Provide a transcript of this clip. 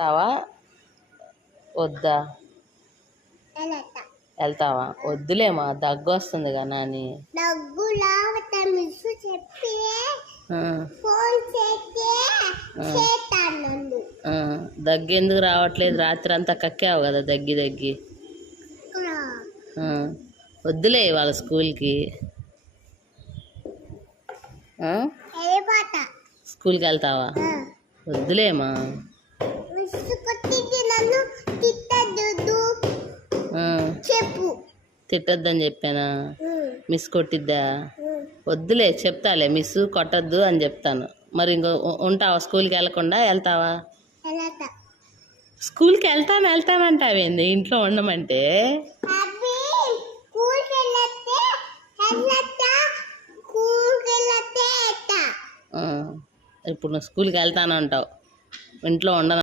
వెళ్తావా వద్దా? వెళ్తావా? వద్దులేమా, దగ్గు వస్తుంది కదా నాని. దగ్గు ఎందుకు రావట్లేదు? రాత్రి అంతా కక్కావు కదా దగ్గి దగ్గి. వద్దులే వాళ్ళ స్కూల్కి. స్కూల్కి వెళ్తావా? వద్దులేమా. తిట్టొద్దని చెప్పానా? మిస్ కొట్టిద్దా? వద్దులే, చెప్తాలే మిస్ కొట్టద్దు అని చెప్తాను. మరి ఇంకో ఉంటావా? స్కూల్కి వెళ్ళకుండా వెళ్తావా? స్కూల్కి వెళ్తానంటావేంది? ఇంట్లో ఉండమంటే. ఇప్పుడు నువ్వు స్కూల్కి వెళ్తానంటావు, ఇంట్లో ఉండను.